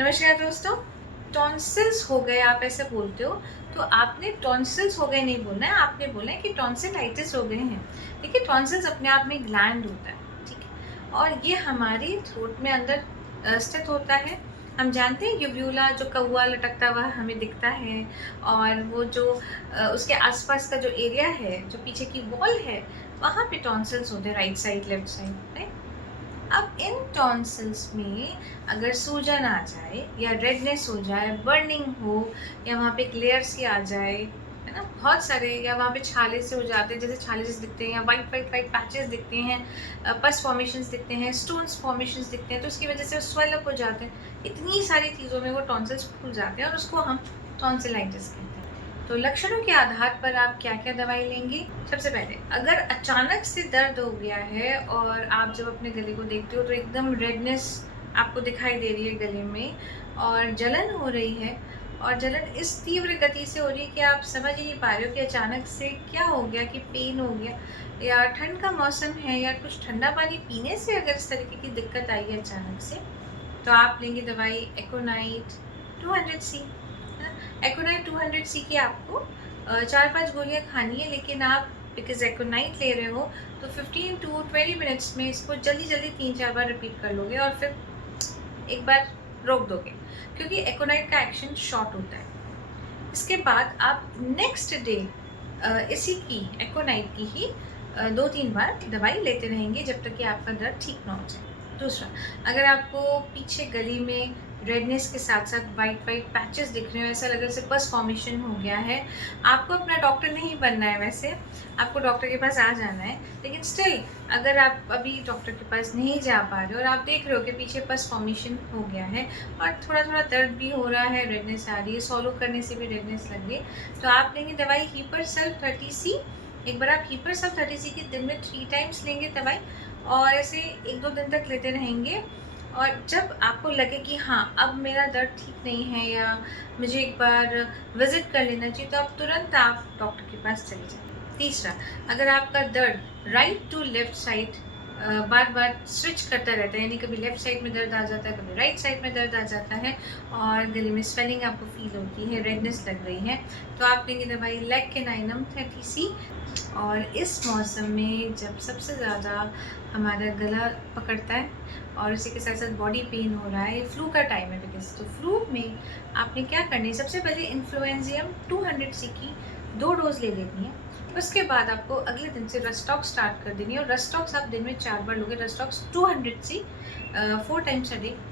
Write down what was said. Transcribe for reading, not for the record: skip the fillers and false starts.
नमस्कार दोस्तों। टॉन्सिल्स हो गए आप ऐसे बोलते हो, तो आपने टॉन्सिल्स हो गए नहीं बोलना है, आपने बोलना है कि टॉन्सिलाइटिस हो गए हैं। देखिए टॉन्सिल्स अपने आप में ग्लैंड होता है, ठीक है? और ये हमारी थ्रोट में अंदर स्थित होता है। हम जानते हैं यूव्यूला जो कौवा लटकता हुआ हमें दिखता है, और वो जो उसके आसपास का जो एरिया है, जो पीछे की वॉल है, वहाँ पे टॉन्सिल्स होते हैं, right side, left side, right? अब इन टॉन्सिल्स में अगर सूजन आ जाए या रेडनेस हो जाए, बर्निंग हो, या वहाँ पे एक लेयर सी आ जाए, है ना? बहुत सारे, या वहाँ पे छाले से हो जाते हैं, जैसे छाले जैसे दिखते हैं, या वाइट वाइट वाइट पैचेस दिखते हैं, पस फॉर्मेशंस दिखते हैं, स्टोन्स फॉर्मेशंस दिखते हैं, तो उसकी वजह से वो स्वेल अप हो जाते हैं। इतनी सारी चीज़ों में वो टॉन्सिल्स फूल जाते हैं और उसको हम टॉन्सिलाइटिस कहते हैं। तो लक्षणों के आधार पर आप क्या-क्या दवाई लेंगे? सबसे पहले, अगर अचानक से दर्द हो गया है और आप जब अपने गले को देखते हो तो एकदम रेडनेस आपको दिखाई दे रही है गले में, और जलन हो रही है, और जलन इस तीव्र गति से हो रही है कि आप समझ ही नहीं पा रहे हो कि अचानक से क्या हो गया, कि पेन हो गया, या ठंड का मौसम है, या कुछ ठंडा पानी पीने से अगर इस तरीके की दिक्कत आई है अचानक से, तो आप लेंगे दवाई एकोनाइट 200 सी, है ना? एकोनाइट 200 सी की आपको 4-5 गोलियाँ खानी है, लेकिन आप बिकॉज़ एकोनाइट ले रहे हो, तो 15 टू 20 मिनट्स में इसको जल्दी-जल्दी 3-4 बार रिपीट कर लोगे और फिर एक बार रोक दोगे, क्योंकि एकोनाइट का एक्शन शॉर्ट होता है। इसके बाद आप नेक्स्ट डे इसी की, एकोनाइट की ही 2-3 बार दवाई लेते रहेंगे जब तक कि आपका दर्द ठीक ना हो जाए। दूसरा, अगर आपको पीछे गली में रेडनेस के साथ-साथ व्हाइट व्हाइट पैचेस दिख रहे हो, ऐसा लग रहा है जैसे पस फॉर्मेशन हो गया है, आपको अपना डॉक्टर नहीं बनना है वैसे, आपको डॉक्टर के पास आ जाना है। लेकिन स्टिल, अगर आप अभी डॉक्टर के पास नहीं जा पा रहे हो और आप देख रहे हो कि पीछे पस फॉर्मेशन हो गया है और थोड़ा-थोड़ा दर्द भी हो रहा है, रेडनेस आ रही है, स्वॉलो करने से भी रेडनेस लग रही है, तो आप लेंगे दवाई हीपर-सेल्फ 30C। एक बार आप हीपर-सेल्फ 30C की दिन में 3 टाइम्स लेंगे दवाई, और ऐसे 1-2 दिन तक लेते रहेंगे। और जब आपको लगे कि हाँ, अब मेरा दर्द ठीक नहीं है, या मुझे एक बार विज़िट कर लेना चाहिए, तो आप तुरंत आप डॉक्टर के पास चले जाएँ। तीसरा, अगर आपका दर्द राइट टू लेफ्ट साइड बार-बार स्विच करता रहता है, यानी कभी लेफ्ट साइड में दर्द आ जाता है, कभी राइट साइड में दर्द आ जाता है, और गले में स्वेलिंग आपको फ़ील होती है, रेडनेस लग रही है, तो आप लेंगे दवाई लेकेनाइनम 30C। और इस मौसम में जब सबसे ज़्यादा हमारा गला पकड़ता है और उसी के साथ-साथ बॉडी पेन हो रहा है, फ्लू का टाइम है बिकॉज़, तो फ्लू में आपने क्या करनी है, सबसे पहले इन्फ्लुएंज़ियम 200 सी की 2 डोज़ ले लेनी है। उसके बाद आपको अगले दिन से रस्टॉक्स स्टार्ट कर देनी है, और रस्टॉक्स आप दिन में 4 बार लोगे, रस्टॉक्स 200 सी 4 टाइम्स अ डे।